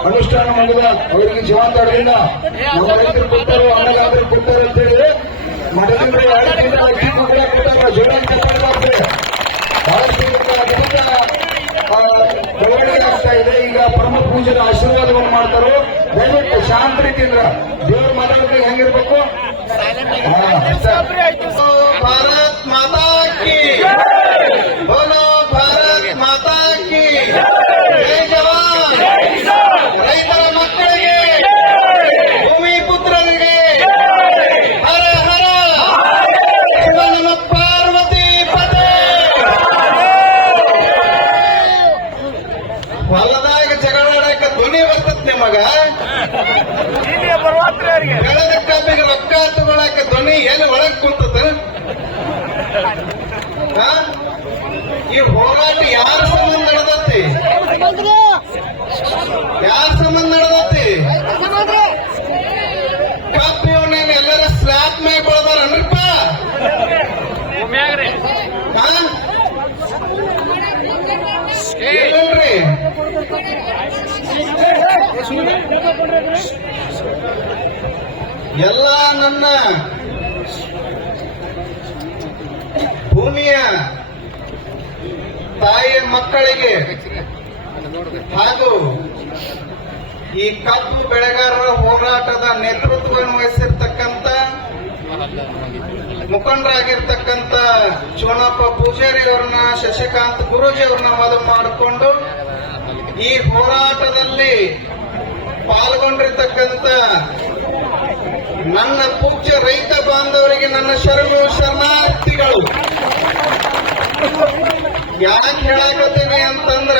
ಅನುಷ್ಠಾನ ಮಾಡಿದ ಅವರಿಗೆ ಜವಾಬ್ದಾರಿಯಿಂದ ನಮ್ಮ ರೈತರು ಕೊಡ್ತಾರೆ ಅನ್ನದಾತರು ಕೊಟ್ಟರು ಅಂತೇಳಿ ಮಠದಿಂದ ಎರಡು ತಿಂಗಳ ಅಕ್ಕಿ ಕೂಡ ಬಹಳಷ್ಟು ಆ, ಬೆಳವಣಿಗೆ ಆಗ್ತಾ ಇದೆ. ಈಗ ಪರಮ ಪೂಜೆಯ ಆಶೀರ್ವಾದವನ್ನು ಮಾಡ್ತಾರೋ ದಯವಿಟ್ಟು ಶಾಂತ ರೀತಿಯಿಂದ ದೇವರು ಮಾತಾಡೋದಕ್ಕೆ ಹೆಂಗಿರ್ಬೇಕು. ಭಾರತ್ ಮಾತಾ ಕಿ ಬೋಲೋ ಭಾರತ್ ಮಾತಾ ಕಿ ಜೈ ಜವಾನ್ ರೈತರ ಮಕ್ಕಳಿಗೆ ಭೂಮಿ ಪುತ್ರರಿಗೆ ಹರ ಹರ ಶಿವ ನಮ್ಮ ಪಾರ್ವತಿ ಪದೇ ಹೊಲದಾಗ ಜಗಳಾಡಕ ಧ್ವನಿ ಬರ್ತತ್ ನಿಮಗ ಬೆಳೆದ ಕಬ್ಬಿಗೆ ರೊಕ್ಕ ತಗೊಳಕ ಧ್ವನಿ ಎಲ್ಲಿ ಒಳಗ್ ಕುಂತದ ಹಾ? ಈ ಹೋರಾಟ ಯಾರ ಸಂಬಂಧ ನಡೆದತ್ತಿ ಯಾರ ಸಂಬಂಧ ನಡೆದತ್ತಿ ಕಬ್ಬು ಇವನೇನು ಎಲ್ಲರ ಸ್ಲ್ಯಾಪ್ ಮ್ಯಾಗ ಬೆಳೆದಾರನ್ರಿಪ್ಪ ಹಾ? ಇಲ್ಲಲ್ರಿ ಎಲ್ಲ ನನ್ನ ಭೂಮಿಯ ತಾಯಿ ಮಕ್ಕಳಿಗೆ ಹಾಗೂ ಈ ಕಬ್ಬು ಬೆಳೆಗಾರರ ಹೋರಾಟದ ನೇತೃತ್ವವನ್ನು ವಹಿಸಿರ್ತಕ್ಕಂಥ ಮುಖಂಡರಾಗಿರ್ತಕ್ಕಂಥ ಚೋಣಪ್ಪ ಪೂಜಾರಿ ಅವ್ರನ್ನ, ಶಶಿಕಾಂತ್ ಗುರೂಜಿ ಅವ್ರನ್ನ ಮದುವೆ ಮಾಡಿಕೊಂಡು ಈ ಹೋರಾಟದಲ್ಲಿ ಪಾಲ್ಗೊಂಡಿರ್ತಕ್ಕಂಥ ನನ್ನ ಪೂಜ್ಯ ರೈತ ಬಾಂಧವರಿಗೆ ನನ್ನ ಶರಣು ಶರಣಾರ್ಥಿಗಳು. ಯಾಕೆ ಹೇಳಾಕತ್ತೇನೆ ಅಂತಂದ್ರ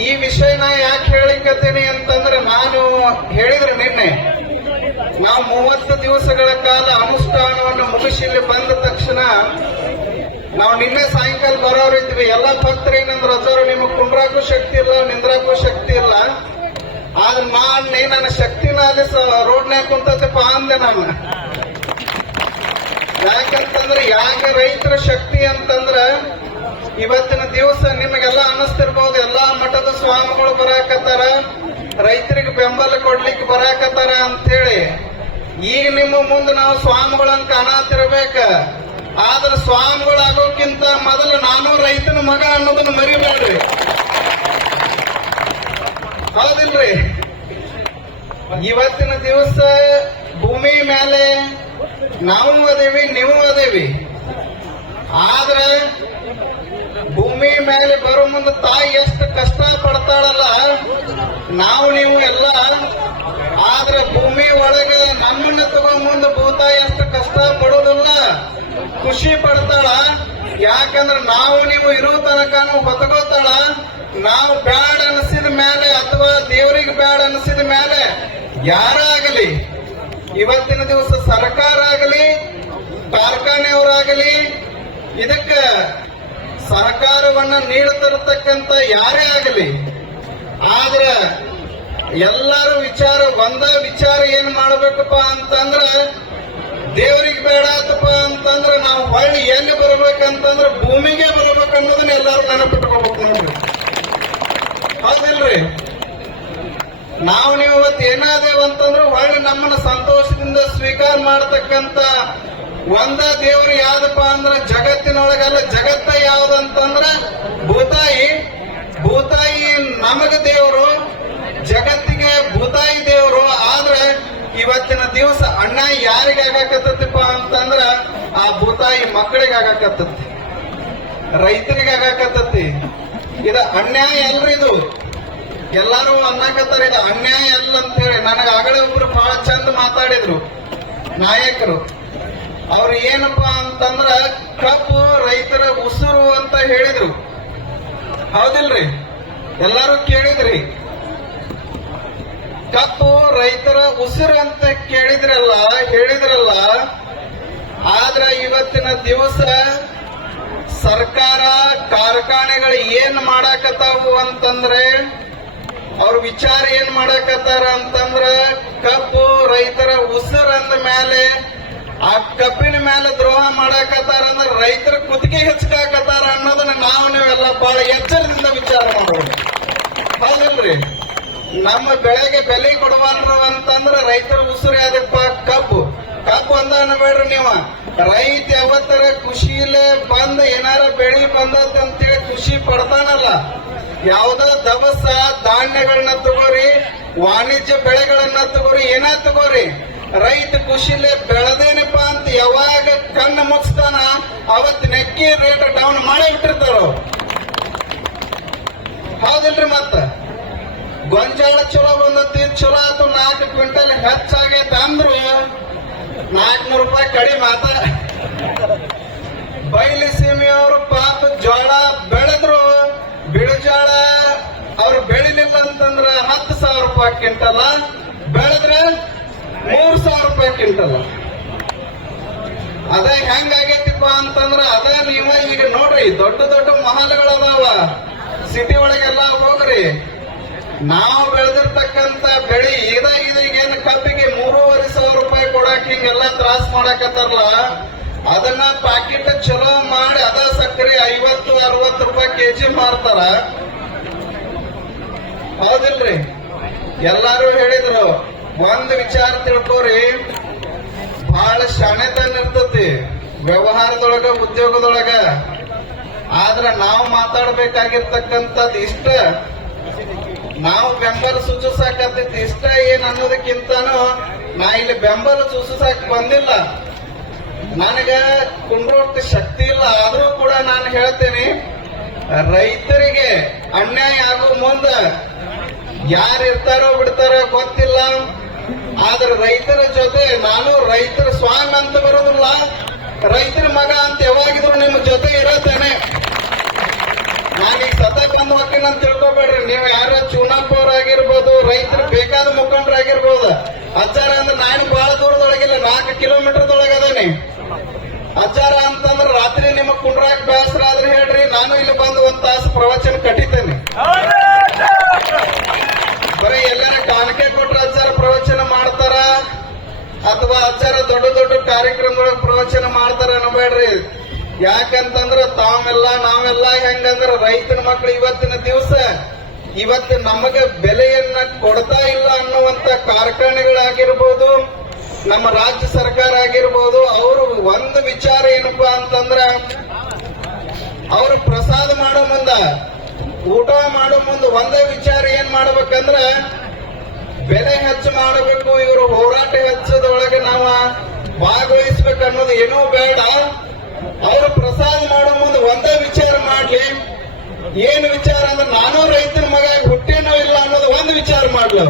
ಈ ವಿಷಯನ ಯಾಕೆ ಹೇಳಿಕತ್ತೀನಿ ಅಂತಂದ್ರೆ ನಾನು ಹೇಳಿದ್ರೆ ನಿನ್ನೆ ನಾವು ಮೂವತ್ತು ದಿವಸಗಳ ಕಾಲ ಅನುಷ್ಠಾನವನ್ನು ಮುಗಿಸಿಲ್ಲಿ ಬಂದ ತಕ್ಷಣ ನಾವು ನಿನ್ನೆ ಸಾಯಂಕಾಲ ಬರೋರಿದ್ವಿ ಎಲ್ಲ ಭಕ್ತರು ಏನಂದ್ರೆ ಅಜರು ನಿಮಗೆ ಕುಂಡ್ರಾಕೂ ಶಕ್ತಿ ಇಲ್ಲ, ನಿಂದ್ರಾಕೂ ಶಕ್ತಿ ಇಲ್ಲ. ಆದ್ರೆ ಮಾಡಿ ನನ್ನ ಶಕ್ತಿನ ಅಲ್ಲಿ ರೋಡ್ನ್ಯಾಗ ಕುಂತಪ್ಪ ಅಂದೆ ನಾನು. ಯಾಕಂತಂದ್ರೆ ಯಾಕೆ ರೈತರ ಶಕ್ತಿ ಅಂತಂದ್ರ, ಇವತ್ತಿನ ದಿವಸ ನಿಮಗೆಲ್ಲ ಅನಿಸ್ತಿರ್ಬಹುದು ಎಲ್ಲಾ ಮಠದ ಸ್ವಾಮಿಗಳು ಬರಾಕತ್ತಾರ, ರೈತರಿಗೆ ಬೆಂಬಲ ಕೊಡ್ಲಿಕ್ಕೆ ಬರಾಕತ್ತಾರ ಅಂತೇಳಿ. ಈಗ ನಿಮ್ಮ ಮುಂದೆ ನಾವು ಸ್ವಾಮಿಗಳನ್ನ ಕಾಣತಿರ್ಬೇಕ. ಆದ್ರೆ ಸ್ವಾಮಿಗಳಾಗೋಕ್ಕಿಂತ ಮೊದಲು ನಾನು ರೈತನ ಮಗ ಅನ್ನೋದನ್ನ ಮರಿಬೇಡ್ರಿ. ಹೌದಿಲ್ರಿ? ಇವತ್ತಿನ ದಿವಸ ಭೂಮಿ ಮೇಲೆ ನಾವು ಅದೇವಿ, ನೀವು ಅದೇವಿ. ಆದ್ರೆ ಭೂಮಿ ಮೇಲೆ ಬರೋ ಮುಂದೆ ತಾಯಿ ಎಷ್ಟು ಕಷ್ಟ ಪಡ್ತಾಳಲ್ಲ, ನಾವು ನೀವು ಎಲ್ಲ ಖುಷಿ ಪಡ್ತಾಳ? ಯಾಕಂದ್ರೆ ನಾವು ನೀವು ಇರೋ ತನಕ ನಾವು ಬದುಕೋತಾಳ. ನಾವು ಬ್ಯಾಡ ಅನಿಸಿದ ಮೇಲೆ ಅಥವಾ ದೇವರಿಗೆ ಬ್ಯಾಡ ಅನಿಸಿದ ಮೇಲೆ ಯಾರಾಗಲಿ, ಇವತ್ತಿನ ದಿವಸ ಸರ್ಕಾರ ಆಗಲಿ, ಕಾರ್ಖಾನೆಯವರಾಗಲಿ, ಇದಕ್ಕೆ ಸಹಕಾರವನ್ನ ನೀಡುತ್ತಿರತಕ್ಕಂತ ಯಾರೇ ಆಗಲಿ, ಆದ್ರ ಎಲ್ಲರೂ ವಿಚಾರ, ಒಂದ ವಿಚಾರ ಏನ್ ಮಾಡ್ಬೇಕಪ್ಪ ಅಂತಂದ್ರ ದೇವರಿಗೆ ಬೇಡ ಆತಪ್ಪ ಅಂತಂದ್ರೆ ನಾವು ಹೊಳ್ಳಿ ಎಲ್ಲಿ ಬರ್ಬೇಕಂತಂದ್ರೆ ಭೂಮಿಗೆ ಬರ್ಬೇಕನ್ನೋದನ್ನ ಎಲ್ಲರೂ ನೆನಪಿಟ್ಕೋಬೇಕು ನೋಡ್ರಿ. ಹೌದಿಲ್ರಿ? ನಾವು ನೀವು ಇವತ್ತು ಏನಾದೇವು ಅಂತಂದ್ರೆ ಹೊಳ್ಳಿ ನಮ್ಮನ್ನ ಸಂತೋಷದಿಂದ ಸ್ವೀಕಾರ ಮಾಡತಕ್ಕಂತ ಒಂದ ದೇವರು ಯಾವ್ದಪ್ಪ ಅಂದ್ರೆ ಜಗತ್ತಿನೊಳಗೆಲ್ಲ, ಜಗತ್ತ ಯಾವ್ದಂತಂದ್ರ ಭೂತಾಯಿ. ಭೂತಾಯಿ ನಮಗ ದೇವರು, ಜಗತ್ತಿಗೆ ಭೂತಾಯಿ ದೇವರು. ಆದ್ರೆ ಇವತ್ತಿನ ದಿವಸ ಅಣ್ಣ ಯಾರಿಗೆ ಆಗಾಕತ್ತಪ್ಪ ಅಂತಂದ್ರ ಆ ಭೂತಾಯಿ ಮಕ್ಕಳಿಗೆ ಆಗಾಕತ್ತತಿ ರೈತರಿಗೆ ಆಗಾಕತ್ತತಿ ಇದ ಅನ್ಯಾಯ ಅಲ್ರಿ ಇದು. ಎಲ್ಲಾರು ಅನ್ನಾಕತ್ತಾರ, ಇದು ಅನ್ಯಾಯ ಅಲ್ಲ ಅಂತ ಹೇಳಿ ನನಗೆ ಆಗಲೇ ಒಬ್ರು ಬಹಳ ಚಂದ ಮಾತಾಡಿದ್ರು. ನಾಯಕರು. ಅವ್ರು ಏನಪ್ಪಾ ಅಂತಂದ್ರ ಕಬ್ಬು ರೈತರ ಉಸುರು ಅಂತ ಹೇಳಿದ್ರು. ಹೌದಿಲ್ರಿ? ಎಲ್ಲಾರು ಕೇಳಿದ್ರಿ. ಕಬ್ಬು ರೈತರ ಉಸಿರು ಅಂತ ಕೇಳಿದ್ರಲ್ಲ, ಹೇಳಿದ್ರಲ್ಲ, ಆದ್ರ ಇವತ್ತಿನ ದಿವಸ ಸರ್ಕಾರ ಕಾರ್ಖಾನೆಗಳು ಏನ್ ಮಾಡಾಕತ್ತಾವು ಅಂತಂದ್ರೆ, ಅವ್ರ ವಿಚಾರ ಏನ್ ಮಾಡಾಕತ್ತಾರ ಅಂತಂದ್ರ ಕಬ್ಬು ರೈತರ ಉಸಿರು ಅಂದ ಮೇಲೆ, ಆ ಕಬ್ಬಿನ ಮೇಲೆ ದ್ರೋಹ ಮಾಡಾಕತ್ತಾರ ಅಂದ್ರೆ ರೈತರ ಕುತ್ತಿಗೆ ಹೆಚ್ಚಕಾಕತ್ತಾರ ಅನ್ನೋದನ್ನ ನಾವು ನೀವೆಲ್ಲ ಬಹಳ ಎಚ್ಚರದಿಂದ ವಿಚಾರ ಮಾಡೋಣ ಹೌದಲ್ರಿ? ನಮ್ಮ ಬೆಳೆಗೆ ಬೆಲೆ ಕೊಡುವಂದ್ರು ಅಂತಂದ್ರೆ ರೈತರ ಉಸಿರು ಅದಪ್ಪ ಕಬ್ಬು. ಕಬ್ಬು ಅಂದ ಅನ್ಬೇಡ್ರಿ ನೀವು. ರೈತ ಯಾವತ್ತರ ಖುಷಿಲೇ ಬಂದ್ ಏನಾರ ಬೆಳಿ ಬಂದತ್ ಅಂತೇಳಿ ಖುಷಿ ಪಡ್ತಾನಲ್ಲ. ಯಾವ್ದೋ ದವಸ ಧಾನ್ಯಗಳನ್ನ ತಗೋರಿ, ವಾಣಿಜ್ಯ ಬೆಳೆಗಳನ್ನ ತಗೋರಿ, ಏನ ತಗೋರಿ? ರೈತ ಖುಷಿಲೇ ಬೆಳೆದೇನಪ್ಪ ಅಂತ ಯಾವಾಗ ಕಣ್ಣು ಮುಚ್ತಾನ? ಅವತ್ ನೆಕ್ಕಿ ರೇಟ್ ಡೌನ್ ಮಾಡಿ ಬಿಟ್ಟಿರ್ತಾರ. ಹೌದಿಲ್ರಿ ಮತ್ತ? ಗೊಂಜಾಳ ಚಲೋ ಬಂದತಿ, ಚಲೋ ಆತು, ನಾಲ್ಕು ಕ್ವಿಂಟಲ್ ಹೆಚ್ಚಾಗೈತೆ ಅಂದ್ರು ನಾಲ್ಕುನೂರು ರೂಪಾಯಿ ಕಡಿಮೆ ಆತ. ಬೈಲಿ ಸೀಮೆಯವರು ಪಾಪ ಜೋಳ ಬೆಳೆದ್ರು. ಬಿಳುಜಾಳ ಅವ್ರು ಬೆಳಿಲಿಲ್ಲ ಅಂತಂದ್ರ ಹತ್ತು ಸಾವಿರ ರೂಪಾಯಿ ಕ್ವಿಂಟಲ್. ಬೆಳೆದ್ರೆ ಮೂರ್ ಸಾವಿರ ರೂಪಾಯಿ ಕ್ವಿಂಟಲ್. ಅದ ಹೆಂಗಾಗೈತಿಪ್ಪ ಅಂತಂದ್ರ ಅದ ನೀವು ಈಗ ನೋಡ್ರಿ, ದೊಡ್ಡ ದೊಡ್ಡ ಮಹಲ್ಗಳದಾವ. ಸಿಟಿ ಒಳಗೆಲ್ಲ ಹೋಗ್ರಿ. ನಾವು ಬೆಳೆದಿರ್ತಕ್ಕಂತ ಬೆಳಿ ಇದ ಏನು ಕಬ್ಬಿಗೆ ಮೂರುವರೆ ಸಾವಿರ ರೂಪಾಯಿ ಕೊಡಕ್ಕೆ ಹಿಂಗೆಲ್ಲ ತ್ರಾಸ ಮಾಡಕತ್ತಾರಲ್ಲ, ಅದನ್ನ ಪಾಕಿಟ್ ಚಲೋ ಮಾಡಿ ಅದ ಸಕ್ಕರೆ ಐವತ್ತು, ಅರವತ್ತು ರೂಪಾಯಿ ಕೆಜಿ ಮಾರ್ತಾರ. ಹೌದಿಲ್ರಿ? ಎಲ್ಲಾರು ಹೇಳಿದ್ರು, ಒಂದ್ ವಿಚಾರ ತಿಳ್ಕೋರಿ ಬಹಳ ಶಾಣೆತನ ಇರ್ತತಿ ವ್ಯವಹಾರದೊಳಗ, ಉದ್ಯೋಗದೊಳಗ. ಆದ್ರ ನಾವು ಮಾತಾಡ್ಬೇಕಾಗಿರ್ತಕ್ಕಂಥದ್ದು ಇಷ್ಟ ನಾವು ಬೆಂಬಲ ಸೂಚಿಸಾಕತ್ತೈತಿ, ಇಷ್ಟ ಏನ್ ಅನ್ನೋದಕ್ಕಿಂತನೂ ನಾ ಇಲ್ಲಿ ಬೆಂಬಲ ಸೂಚಿಸಕ್ ಬಂದಿಲ್ಲ. ನನಗ ಕುಂಡ್ರೋಟ್ ಶಕ್ತಿ ಇಲ್ಲ, ಆದ್ರೂ ಕೂಡ ನಾನು ಹೇಳ್ತೇನೆ, ರೈತರಿಗೆ ಅನ್ಯಾಯ ಆಗೋ ಮುಂದ ಯಾರು ಇರ್ತಾರೋ ಬಿಡ್ತಾರೋ ಗೊತ್ತಿಲ್ಲ. ಆದ್ರೆ ರೈತರ ಜೊತೆ ನಾನು ರೈತರ ಸ್ವಾಮಿ ಅಂತ ಬರೋದಿಲ್ಲ. ರೈತರ ಮಗ ಅಂತ ಯಾವಾಗಿದ್ರು ನಿಮ್ಮ ಜೊತೆ ಇರತ್ತೇನೆ ಈಗ ಸತತ ಹೋಗ್ತೀನಿ ಅಂತ ತಿಳ್ಕೊಬೇಡ್ರಿ. ನೀವು ಯಾರ ಚುನಾಪ್ ಆಗಿರ್ಬೋದು ರೈತರು ಬೇಕಾದ ಮುಖಂಡರಾಗಿರ್ಬೋದು. ಅಜ್ಜಾರ ಅಂದ್ರೆ ನಾನು ಬಹಳ ದೂರದೊಳಗಿಲ್ಲ, ನಾಲ್ಕು ಕಿಲೋಮೀಟರ್ದೊಳಗೆ ಅದೇನೆ ಅಜ್ಜಾರ ಅಂತಂದ್ರೆ ರಾತ್ರಿ ನಿಮಗ್ ಕುಂಡ್ರಾಕ್ ಬೇಸರ ಆದ್ರೆ ಹೇಳ್ರಿ, ನಾನು ಇಲ್ಲಿ ಬಂದು ಒಂದ್ ತಾಸು ಪ್ರವಚನ ಕಟ್ಟಿದ್ದೇನೆ ಬರೀ ಎಲ್ಲರ ಕಾಣಿಕೆ ಕೊಟ್ರೆ ಅಜ್ಜಾರ ಪ್ರವಚನ ಮಾಡ್ತಾರ? ಅಥವಾ ಅಜ್ಜಾರ ದೊಡ್ಡ ದೊಡ್ಡ ಕಾರ್ಯಕ್ರಮಗಳ ಪ್ರವಚನ ಮಾಡ್ತಾರ ಅನ್ನಬೇಡ್ರಿ. ಯಾಕಂತಂದ್ರ ತಾವೆಲ್ಲ, ನಾವೆಲ್ಲ ಹೆಂಗಂದ್ರ ರೈತನ ಮಕ್ಕಳು ಇವತ್ತಿನ ದಿವಸ, ಇವತ್ತು ನಮಗೆ ಬೆಲೆಯನ್ನ ಕೊಡ್ತಾ ಇಲ್ಲ ಅನ್ನುವಂತ ಕಾರ್ಖಾನೆಗಳಾಗಿರ್ಬೋದು, ನಮ್ಮ ರಾಜ್ಯ ಸರ್ಕಾರ ಆಗಿರ್ಬೋದು, ಅವರು ಒಂದು ವಿಚಾರ ಏನಪ್ಪಾ ಅಂತಂದ್ರ, ಅವರು ಪ್ರಸಾದ ಮಾಡೋ ಮುಂದ, ಊಟ ಮಾಡೋ ಮುಂದ ಒಂದೇ ವಿಚಾರ ಏನ್ ಮಾಡ್ಬೇಕಂದ್ರ, ಬೆಲೆ ಹೆಚ್ಚು ಮಾಡಬೇಕು, ಇವರು ಹೋರಾಟ ಹೆಚ್ಚದೊಳಗೆ ನಾವು ಭಾಗವಹಿಸ್ಬೇಕು ಅನ್ನೋದು ಏನೂ ಬೇಡ. ಅವರು ಪ್ರಸಾದ ಮಾಡೋ ಮುಂದೆ ಒಂದೇ ವಿಚಾರ ಮಾಡ್ಲಿ. ಏನು ವಿಚಾರ ಅಂದ್ರೆ ನಾನು ರೈತನ ಮಗ ಹುಟ್ಟೇನೋ ಇಲ್ಲ ಅನ್ನೋದು ಒಂದು ವಿಚಾರ ಮಾಡ್ಲಿ.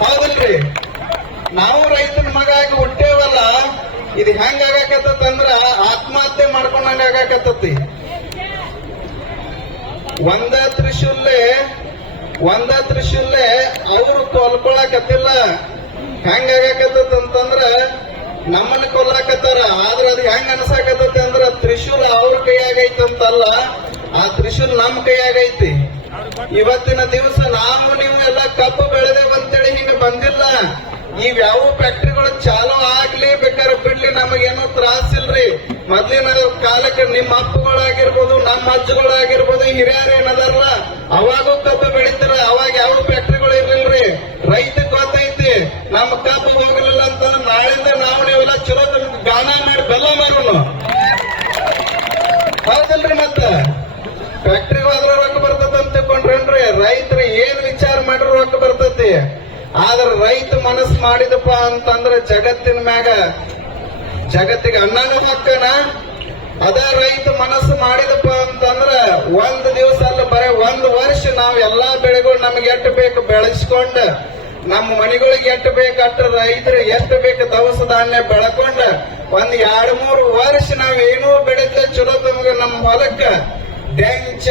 ಹೌದಲ್ರಿ? ನಾವು ರೈತನ ಮಗ ಹುಟ್ಟೇವಲ್ಲ, ಇದು ಹೆಂಗ ಆಗಾಕತ್ತಂದ್ರ ಆತ್ಮಹತ್ಯೆ ಮಾಡ್ಕೊಂಡಂಗ ಆಗಾಕತ್ತತಿ. ಒಂದ ತ್ರಿಶೂಲ್ಲೆ ಒಂದ ತ್ರಿಶೂಲ್ಲೆ ಅವರು ಆಗಾಕತ್ತದ ಅಂತಂದ್ರ ನಮ್ಮನ್ನ ಕೊಲ್ಲಾಕತ್ತಾರ, ಆದ್ರ ಅದು ಹೆಂಗ್ ಅನ್ಸಾಕತ್ತತಿ ಅಂದ್ರ ತ್ರಿಶೂಲ್ ಅವ್ರ ಕೈಯಾಗೈತಂತಲ್ಲ ಆ ತ್ರಿಶೂಲ್ ನಮ್ ಕೈಯಾಗೈತಿ. ಇವತ್ತಿನ ದಿವಸ ನಾವು ನೀವು ಎಲ್ಲ ಕಬ್ಬು ಬೆಳೆದೇವ್ ಅಂತೇಳಿ ಹಿಂಗ ಬಂದಿಲ್ಲ. ಯಾವ ಫ್ಯಾಕ್ಟ್ರಿಗಳು ಚಾಲು ಆಗ್ಲಿ ಬೇಕಾದ್ರೆ ಬಿಡ್ಲಿ, ನಮಗೇನು ತ್ರಾಸ ಇಲ್ರಿ ಮೊದ್ಲಿನ ಕಾಲಕ್ಕೆ ನಿಮ್ಮ ಅಪ್ಪಗಳಾಗಿರ್ಬೋದು, ನಮ್ಮ ಅಜ್ಜಗಳಾಗಿರ್ಬೋದು, ಹಿರಿಯರು ಏನದಾರಲ್ಲ, ಅವಾಗೂ ಮಾಡಿದಪ್ಪ ಅಂತಂದ್ರೆ ಜಗತ್ತಿನ ಮ್ಯಾಗ ಜಗತ್ತಿಗೆ ಅನ್ನನೂ ಹಕ್ಕನ? ಅದ ರೈತ ಮನಸ್ಸು ಮಾಡಿದಪ್ಪ ಅಂತಂದ್ರ ಒಂದ್ ದಿವಸ ಅಲ್ಲ, ಬರೀ ಒಂದ್ ವರ್ಷ ನಾವ್ ಎಲ್ಲಾ ಬೆಳೆಗಳು ನಮ್ಗೆ ಎಟ್ಟು ಬೇಕು ಬೆಳೆಸ್ಕೊಂಡ, ನಮ್ಮ ಮನೆಗಳಿಗೆ ಎಟ್ಟು ಬೇಕು ಅಟ್ಟ ರೈತರು ಎಷ್ಟು ಬೇಕು ದವಸ ಧಾನ್ಯ ಬೆಳ್ಕೊಂಡ, ಒಂದ್ ಎರಡ್ ಮೂರು ವರ್ಷ ನಾವ್ ಏನೂ ಬೆಳಿತ ಚಲೋ ತಮಗೆ ನಮ್ಮ ಹೊಲಕ್ಕ. ಡೆಂಚ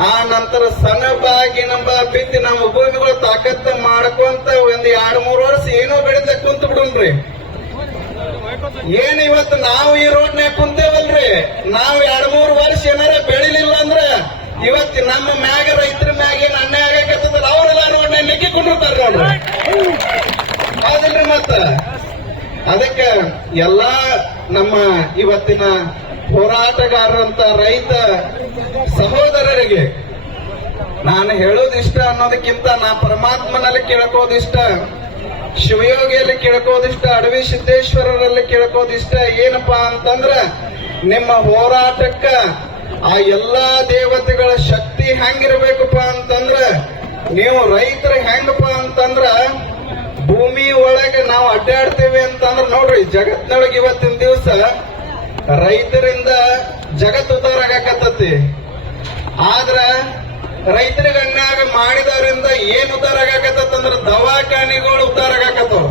ಆ ನಂತರ ಸನಬಾಗಿ ನಂಬ ಬಿತ್ತಿ ನಮ್ಮ ಭೂಮಿಗಳು ತಾಕತ್ತ ಮಾಡ್ಕೊಂತ ಒಂದ್ ಎರಡ್ ಮೂರು ವರ್ಷ ಏನೋ ಬೆಳಿತ ಕುಂತ ಬಿಡುನ್ರಿ ಏನ್ ಇವತ್ತು ನಾವು ಈ ರೋಡ್ನ್ಯಾಗ ಕುಂತೇವಲ್ರಿ? ನಾವು ಎರಡ್ ಮೂರು ವರ್ಷ ಏನಾರ ಬೆಳಿಲಿಲ್ಲ ಅಂದ್ರೆ ಇವತ್ತು ನಮ್ಮ ಮ್ಯಾಗ ರೈತರ ಮ್ಯಾಗ ಏನ್ ಅನ್ಯಾಯ ಆಗಕತ್ತದಲ್ಲ, ಅವರೆಲ್ಲ ರೋಡ್ನ್ಯಾಗ ನಿಕ್ಕಿ ನೋಡ್ರಿ. ಹೌದಿಲ್ರಿ ಮತ್ತ? ಅದಕ್ಕೆ ಎಲ್ಲಾ ನಮ್ಮ ಇವತ್ತಿನ ಹೋರಾಟಗಾರರಂತ ರೈತ ಸಹೋದರರಿಗೆ, ನಾನು ಹೇಳೋದಿಷ್ಟ ಅನ್ನೋದಕ್ಕಿಂತ ನಾ ಪರಮಾತ್ಮನಲ್ಲಿ ಕೇಳ್ಕೋದಿಷ್ಟ ಶಿವಯೋಗಿಯಲ್ಲಿ ಕೇಳ್ಕೋದಿಷ್ಟ ಅಡವಿ ಸಿದ್ದೇಶ್ವರರಲ್ಲಿ ಕೇಳ್ಕೋದಿಷ್ಟ ಏನಪ್ಪಾ ಅಂತಂದ್ರ, ನಿಮ್ಮ ಹೋರಾಟಕ್ಕ ಆ ಎಲ್ಲಾ ದೇವತೆಗಳ ಶಕ್ತಿ ಹೆಂಗಿರ್ಬೇಕಪ್ಪ ಅಂತಂದ್ರ, ನೀವು ರೈತರು ಹೆಂಗಪ್ಪ ಅಂತಂದ್ರ, ಭೂಮಿ ಒಳಗೆ ನಾವು ಅಡ್ಡಾಡ್ತೇವೆ ಅಂತಂದ್ರ ನೋಡ್ರಿ, ಜಗತ್ನೊಳಗೆ ಇವತ್ತಿನ ದಿವಸ ರೈತರಿಂದ ಜಗತ್ತು ಉದ್ಧಾರ ಆಗಾಕತ್ತತಿ. ಆದ್ರ ರೈತರಿಗೆ ಅನ್ಯಾಯ ಮಾಡಿದವರಿಂದ ಏನ್ ಉದ್ಧಾರ ಆಗಾಕತ್ತಂದ್ರ ದವಾಖಾನಿಗಳು ಉದ್ಧಾರ ಆಗಾಕತ್ತವ.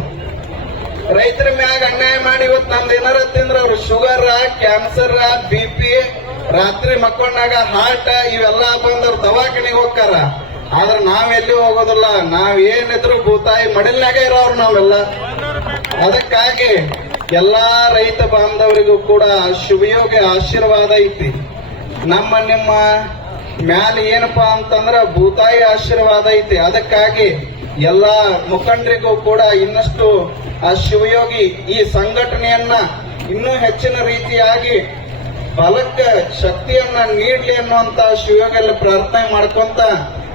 ರೈತರ ಮ್ಯಾಗ ಅನ್ಯಾಯ ಮಾಡಿ ಇವತ್ತು ನಮ್ದು ಏನಾರ ತಿಂದ್ರ ಶುಗರ್, ಕ್ಯಾನ್ಸರ್, ಬಿ ಪಿ, ರಾತ್ರಿ ಮಕ್ಕೊಂಡಾಗ ಹಾರ್ಟ್ ಇವೆಲ್ಲ ಬಂದವ್ರು ದವಾಖಾನಿಗೆ ಹೋಗ್ತಾರ. ಆದ್ರ ನಾವೆಲ್ಲಿ ಹೋಗೋದಿಲ್ಲ, ನಾವ್ ಏನಿದ್ರು ಭೂತಾಯಿ ಮಡಿಲ್ನಾಗ ಇರೋರು ನಾವೆಲ್ಲ. ಅದಕ್ಕಾಗಿ ಎಲ್ಲಾ ರೈತ ಬಾಂಧವರಿಗೂ ಕೂಡ ಶಿವಯೋಗಿ ಆಶೀರ್ವಾದ ಐತಿ. ನಮ್ಮ ನಿಮ್ಮ ಮ್ಯಾಲ ಏನಪ್ಪಾ ಅಂತಂದ್ರ ಭೂತಾಯಿ ಆಶೀರ್ವಾದ ಐತಿ. ಅದಕ್ಕಾಗಿ ಎಲ್ಲಾ ಮುಖಂಡರಿಗೂ ಕೂಡ ಇನ್ನಷ್ಟು ಆ ಶಿವಯೋಗಿ ಈ ಸಂಘಟನೆಯನ್ನ ಇನ್ನೂ ಹೆಚ್ಚಿನ ರೀತಿಯಾಗಿ ಬಲಕ್ಕೆ ಶಕ್ತಿಯನ್ನ ನೀಡ್ಲಿ ಅನ್ನುವಂತ ಶಿವಯೋಗಿಯಲ್ಲಿ ಪ್ರಾರ್ಥನೆ ಮಾಡ್ಕೊಂತ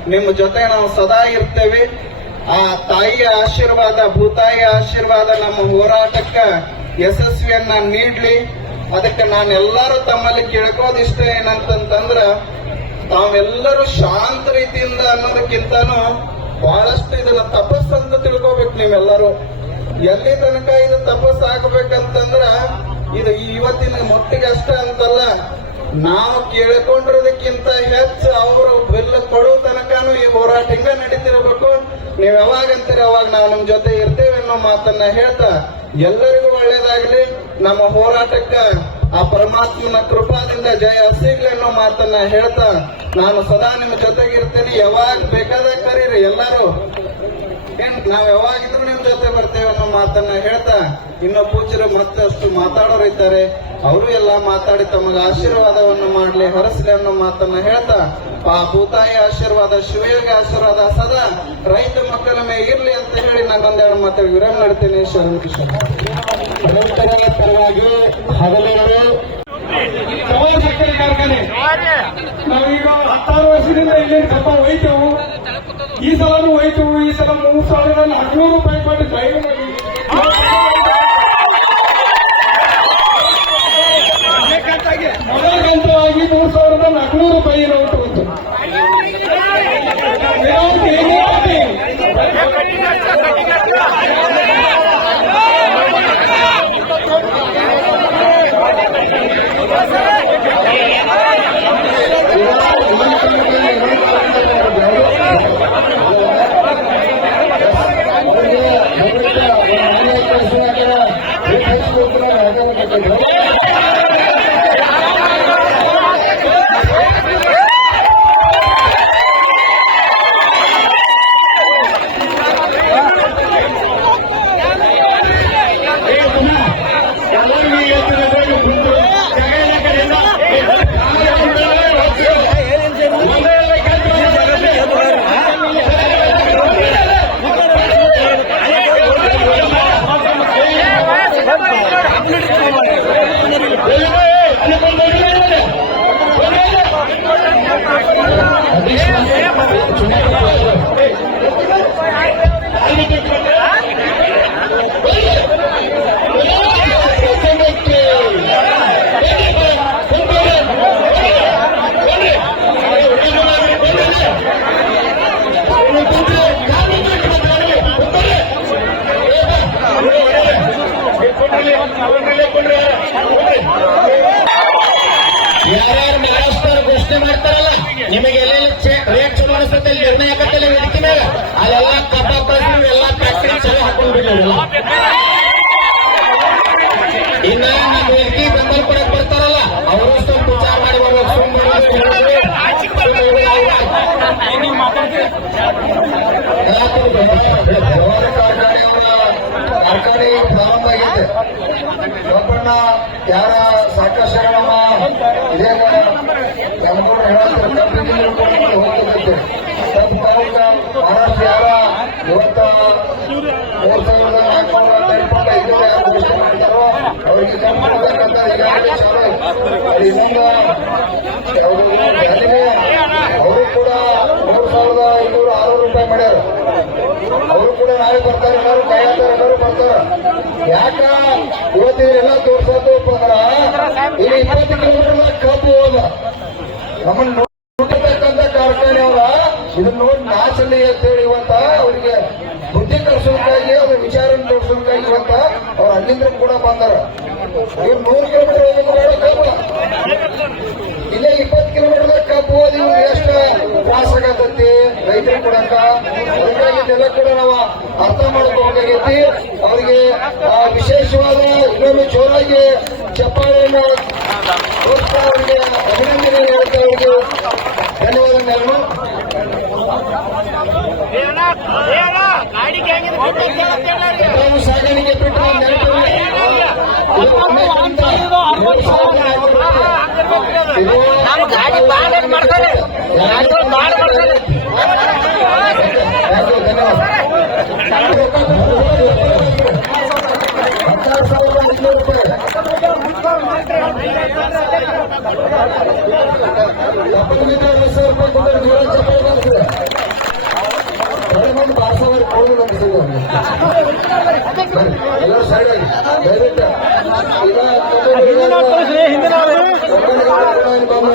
ನಿಮ್ಮ ಜೊತೆ ನಾವು ಸದಾ ಇರ್ತೇವೆ. ಆ ತಾಯಿಯ ಆಶೀರ್ವಾದ ಭೂತಾಯಿಯ ಆಶೀರ್ವಾದ ನಮ್ಮ ಹೋರಾಟಕ್ಕ ಯಶಸ್ವಿಯನ್ನ ನೀಡ್ಲಿ. ಅದಕ್ಕೆ ನಾನೆಲ್ಲರೂ ತಮ್ಮಲ್ಲಿ ಕೇಳ್ಕೋದಿಷ್ಟ ಏನಂತಂತಂದ್ರೆ, ತಾವೆಲ್ಲರೂ ಶಾಂತ ರೀತಿಯಿಂದ ಅನ್ನೋದಕ್ಕಿಂತನೂ ಬಹಳಷ್ಟು ಇದನ್ನ ತಪಸ್ಸಂತ ತಿಳ್ಕೋಬೇಕು ನೀವೆಲ್ಲರೂ. ಎಲ್ಲಿ ತನಕ ಇದು ತಪಸ್ಸು ಆಗ್ಬೇಕಂತಂದ್ರ, ಇದು ಇವತ್ತಿನ ಮೊಟ್ಟಿಗೆ ಅಷ್ಟೇ ಅಂತಲ್ಲ. ನಾವು ಕೇಳ್ಕೊಂಡಿರೋದಕ್ಕಿಂತ ಹೆಚ್ಚು ಅವರು ಬಿಲ್ ಕೊಡೋ ತನಕನೂ ಈ ಹೋರಾಟ ಹಿಂಗ ನಡೀತಿರ್ಬೇಕು. ನೀವ್ ಯಾವಾಗ ಅಂತೀರಿ ಅವಾಗ ನಾವು ನಿಮ್ ಜೊತೆ ಇರ್ತೇವೆ. ಅನ್ನೋ ಮಾತನ್ನ ಹೇಳ್ತಾ, ಎಲ್ಲರಿಗೂ ಒಳ್ಳೇದಾಗ್ಲಿ. ನಮ್ಮ ಹೋರಾಟಕ್ಕ ಆ ಪರಮಾತ್ಮನ ಕೃಪಾದಿಂದ ಜಯ ಸಿಗ್ಲಿ ಅನ್ನೋ ಮಾತನ್ನ ಹೇಳ್ತಾ, ನಾನು ಸದಾ ನಿಮ್ಮ ಜೊತೆಗಿರ್ತೇನೆ. ಯಾವಾಗ ಬೇಕಾದಾಗ ಕರೀರಿ ಎಲ್ಲರೂ. ನಾವ್ ಯಾವಾಗಿದ್ರು ನಿಮ್ ಜೊತೆ ಬರ್ತೇವೆ ಅನ್ನೋ ಮಾತನ್ನ ಹೇಳ್ತಾ, ಇನ್ನು ಪೂಜರು ಮತ್ತಷ್ಟು ಮಾತಾಡೋರು ಇದ್ದಾರೆ ಅವರು ಎಲ್ಲ ಮಾತಾಡಿ ತಮಗೆ ಆಶೀರ್ವಾದವನ್ನು ಮಾಡಲಿ, ಹೊರಸ್ಲಿ ಅನ್ನೋ ಮಾತನ್ನ ಹೇಳ್ತಾ ಆ ಭೂತಾಯಿ ಆಶೀರ್ವಾದ, ಶಿವಯೋಗಿ ಆಶೀರ್ವಾದ ಸದಾ ರೈತ ಮಕ್ಕಳ ಮೇಲೆ ಇರ್ಲಿ ಅಂತ ಹೇಳಿ ನಾನು ಒಂದೆರಡು ಮಾತಾಡಿ ವಿರಾಮ ಮಾಡ್ತೇನೆ, ಶರಣ ಕಾರ್ಖಾನೆ. ನಾವೀಗ ಹತ್ತಾರು ವರ್ಷದಿಂದ ಇಲ್ಲಿ ಸ್ವಲ್ಪ ಹೋಯ್ತೇವು. ಈ ಸಲನು ಹೋಯ್ತೇವು. ಈ ಸಲ ಮೂರು ಸಾವಿರದ ಹದಿನೂರು ರೂಪಾಯಿ ಮಾಡಿ ಹಂತವಾಗಿ ಮೂರು ಸಾವಿರದ ನಾಲ್ಕುನೂರು ರೂಪಾಯಿ ನೋಟು ಯಾರ ಸಾಕಷ್ಟು ನಮ್ಮ ಇದೇ ಅನ್ಕೊಂಡು ಹೇಳ್ತಾರೆ ಕಂಪ್ನಿ ಹೋಗ್ತೈತೆ ಸ್ವಲ್ಪ ಕಾಲಕ್ಕ ಮಹಾರಾಷ್ಟ್ರ ಯಾರ? ಇವತ್ತ ಮೂರ್ ಅವರಿಗೆ ಬ್ಯಾಟಿಗೆ ಅವರು ಕೂಡ ಮೂರು ಸಾವಿರದ ಐನೂರು ಆರುನೂರು ರೂಪಾಯಿ ಮಾಡ್ಯಾರ ಅವರು ಕೂಡ ನಾಳೆ ಬರ್ತಾರೆ ಎಲ್ಲರೂ ಕಾಯ್ತಾರೆ ಎಲ್ಲರೂ ಬರ್ತಾರ ಯಾಕ? ಇವತ್ತಿನ ಎಲ್ಲ ತೋರ್ಸೋದಪ್ಪ ಅಂದ್ರ ಇಲ್ಲಿ ಇಪ್ಪತ್ತು ಕಿಲೋಮೀಟರ್ ಕಬ್ಬು ಹೋದ. ನಮ್ಮನ್ನ ನೋಡ್ತಕ್ಕಂತ ಕಾರ್ಖಾನೆ ಅವರ. ಇದನ್ನ ನೋಡಿ ನಾಚಲ್ಲಿ ಅಂತ ಹೇಳಿ ಇವತ್ತ ಅವರಿಗೆ ಬುದ್ಧಿ ಕಲಿಸೋದಕ್ಕಾಗಿ ಅವ್ರ ವಿಚಾರ ತೋರಿಸೋದಕ್ಕಾಗಿ ಇವತ್ತ ಅವ್ರ ಅಲ್ಲಿಂದ ಕೂಡ ಬಂದಾರ. ಇವ್ರು ನೂರು ಕಿಲೋಮೀಟರ್ ಹೋಗ್ಬೇಕು ಕಬ್ಬು. ರೂಪಾಯಿ. ಇದು ನಮ್ಮ ಗಾಡಿ ಬಾಳ ಮಾಡ್ತಾರೆ ಗಾಡಿಗಳು ಬಾಳ ಮಾಡ್ತಾರೆ ಥ್ಯಾಂಕ್ ಯು, ಧನ್ಯವಾದ. ಹತ್ತಾರು ಸಾವಿರದ ಐನೂರು ರೂಪಾಯಿ. ತಪ್ಪಲಿಂದ ಎರಡು ಸಾವಿರ ರೂಪಾಯಿ ಕೊಟ್ಟರೆ ನೂರ ಚಪ್ಪಾಳೆ ಬರ್ತದೆ. ಕಡಿಮೆ ಒಂದು ಆರು ಸಾವಿರ ಕೊಡುವುದು ಅನ್ಸುತ್ತೆ ಅವ್ರಿಗೆ. ಬರ್ರಿ, ಎಲ್ಲರೂ ಸೈಡ್ ಆಗಿ ದಯವಿಟ್ಟು ಈಗ নারায়ণগঞ্জ